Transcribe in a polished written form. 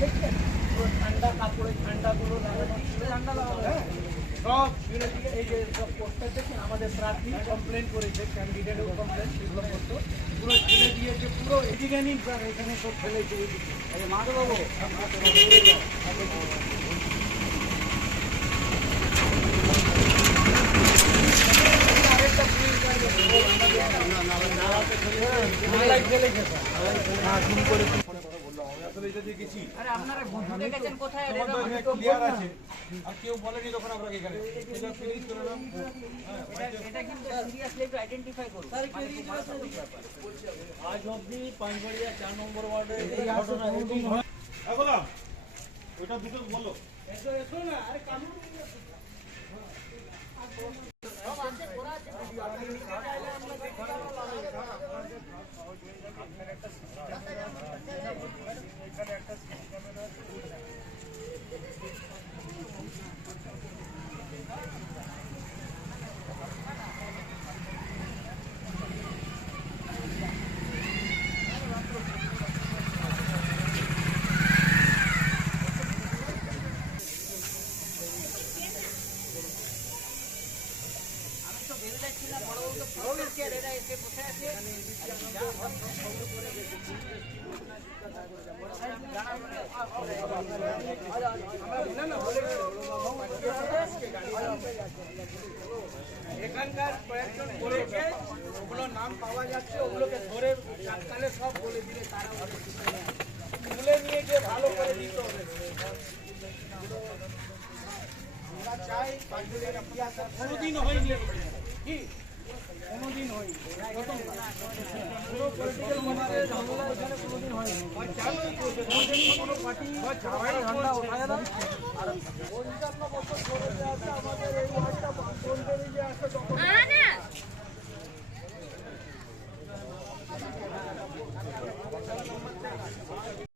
দেখছেন ঠান্ডা কাপড়ের ঠান্ডাগুলো ঠান্ডা লাগানো, হ্যাঁ সব এই যে সব পোস্টার দেখছেন আমাদের প্রার্থী কমপ্লেন করেছে, ক্যান্ডিডেটও কমপ্লেন বিপ্লব করতো, পুরো ঠেলে দিয়েছে, পুরো এদিকে নিন স্যার, এখানে সব ফেলেছে এইদিকে। মাধববাবু কেউ বলেনি তখন আমরা এখানে আজ অব্দি পাঁচবাড়িয়া 4 নম্বর ওয়ার্ডে ওইটা দুটো বলো এসো না, আরে কামড় এখানকার কয়েকজন করেছে, ওগুলো নাম পাওয়া যাচ্ছে, ওগুলোকে ধরে তাৎকালে সব বলে দিলে তারা তুলে নিয়ে গিয়ে ভালো করে দিতে হবে। আমরা চাই কোনোদিন হয়নি কি, কোনোদিন হয়নি, পুরো পলিটিক্যাল মধ্যে ঝামেলা এখানে কোনোদিন হয়নি। কোনো পার্টি ঠান্ডা ওঠায় না, আর 55 বছর ধরে আছে আমাদের এই